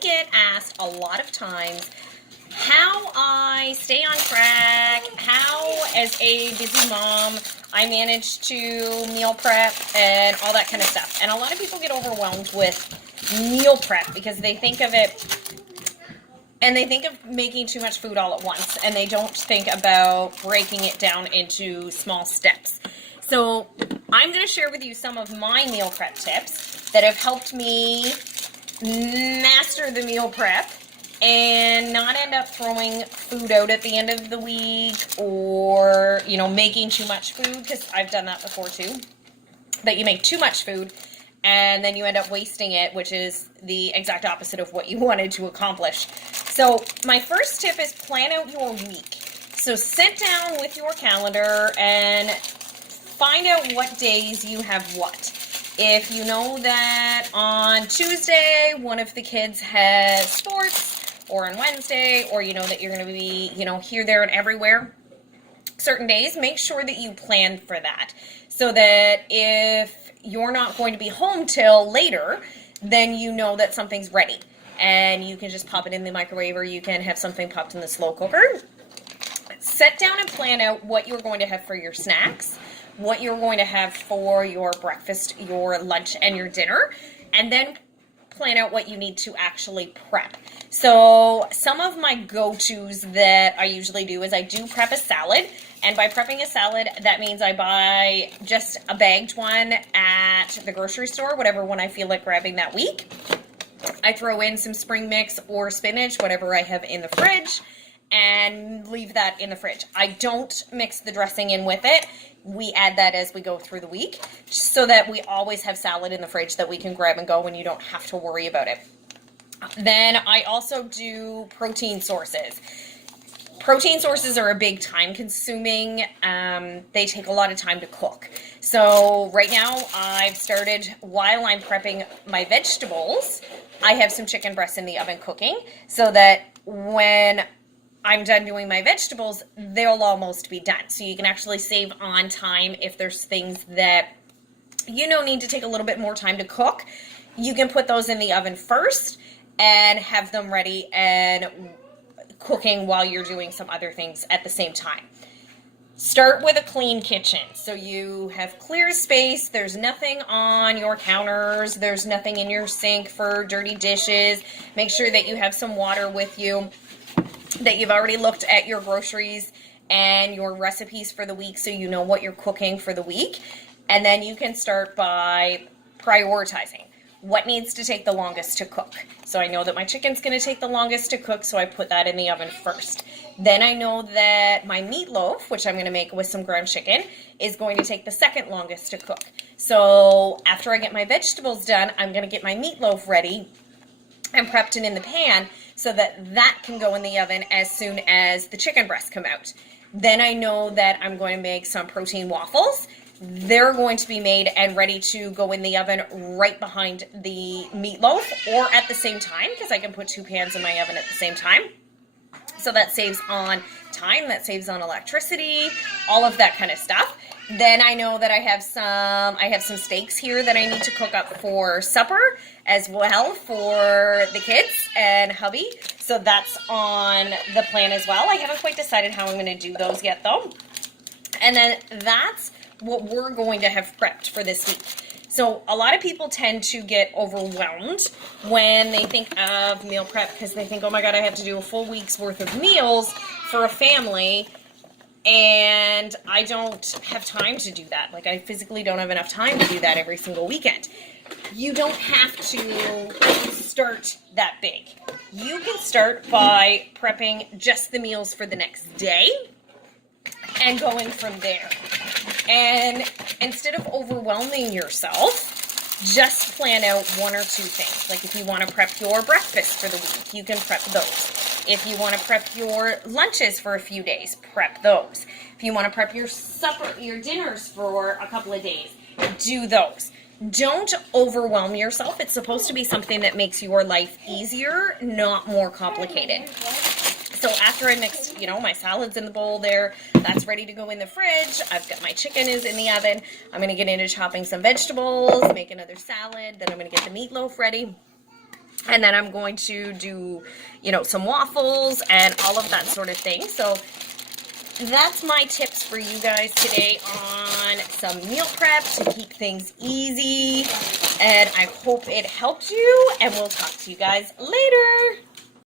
get asked a lot of times how I stay on track, how as a busy mom I manage to meal prep and all that kind of stuff. And a lot of people get overwhelmed with meal prep because they think of it and they think of making too much food all at once, and they don't think about breaking it down into small steps. So I'm going to share with you some of my meal prep tips that have helped me master the meal prep and not end up throwing food out at the end of the week or, making too much food, because I've done that before too. That you make too much food and then you end up wasting it, which is the exact opposite of what you wanted to accomplish. So my first tip is plan out your week. So sit down with your calendar and find out what days you have what. If you know that on Tuesday one of the kids has sports, or on Wednesday, or you know that you're going to be, here, there, and everywhere certain days, make sure that you plan for that. So that if you're not going to be home till later, then you know that something's ready. And you can just pop it in the microwave, or you can have something popped in the slow cooker. Sit down and plan out what you're going to have for your snacks, what you're going to have for your breakfast, your lunch, and your dinner, and then plan out what you need to actually prep. So some of my go-tos that I usually do is I do prep a salad. And by prepping a salad, that means I buy just a bagged one at the grocery store, whatever one I feel like grabbing that week. I throw in some spring mix or spinach, whatever I have in the fridge, and leave that in the fridge. I don't mix the dressing in with it. We add that as we go through the week so that we always have salad in the fridge that we can grab and go when you don't have to worry about it. Then I also do protein sources. Protein sources are a big time consuming. They take a lot of time to cook. So right now I've started, while I'm prepping my vegetables, I have some chicken breasts in the oven cooking so that when I'm done doing my vegetables, they'll almost be done. So you can actually save on time if there's things that need to take a little bit more time to cook. You can put those in the oven first and have them ready and cooking while you're doing some other things at the same time. Start with a clean kitchen. So you have clear space. There's nothing on your counters. There's nothing in your sink for dirty dishes. Make sure that you have some water with you, that you've already looked at your groceries and your recipes for the week so you know what you're cooking for the week. And then you can start by prioritizing what needs to take the longest to cook. So I know that my chicken's going to take the longest to cook, so I put that in the oven first. Then I know that my meatloaf, which I'm going to make with some ground chicken, is going to take the second longest to cook. So after I get my vegetables done, I'm going to get my meatloaf ready and prepped and in the pan so that that can go in the oven as soon as the chicken breasts come out. Then I know that I'm going to make some protein waffles. They're going to be made and ready to go in the oven right behind the meatloaf or at the same time, because I can put two pans in my oven at the same time. So that saves on time, that saves on electricity, all of that kind of stuff. Then I know that I have some steaks here that I need to cook up for supper as well for the kids and hubby. So that's on the plan as well. I haven't quite decided how I'm going to do those yet though. And then that's what we're going to have prepped for this week. So a lot of people tend to get overwhelmed when they think of meal prep because they think, oh my God, I have to do a full week's worth of meals for a family and I don't have time to do that. Like I physically don't have enough time to do that every single weekend. You don't have to start that big. You can start by prepping just the meals for the next day and going from there. And instead of overwhelming yourself, just plan out one or two things. Like if you want to prep your breakfast for the week, you can prep those. If you want to prep your lunches for a few days, prep those. If you want to prep your supper, your dinners for a couple of days, do those. Don't overwhelm yourself. It's supposed to be something that makes your life easier, not more complicated. So after I mixed, my salad's in the bowl there, that's ready to go in the fridge. I've got my chicken is in the oven. I'm going to get into chopping some vegetables, make another salad. Then I'm going to get the meatloaf ready. And then I'm going to do, you know, some waffles and all of that sort of thing. So that's my tips for you guys today on some meal prep to keep things easy. And I hope it helped you, and we'll talk to you guys later.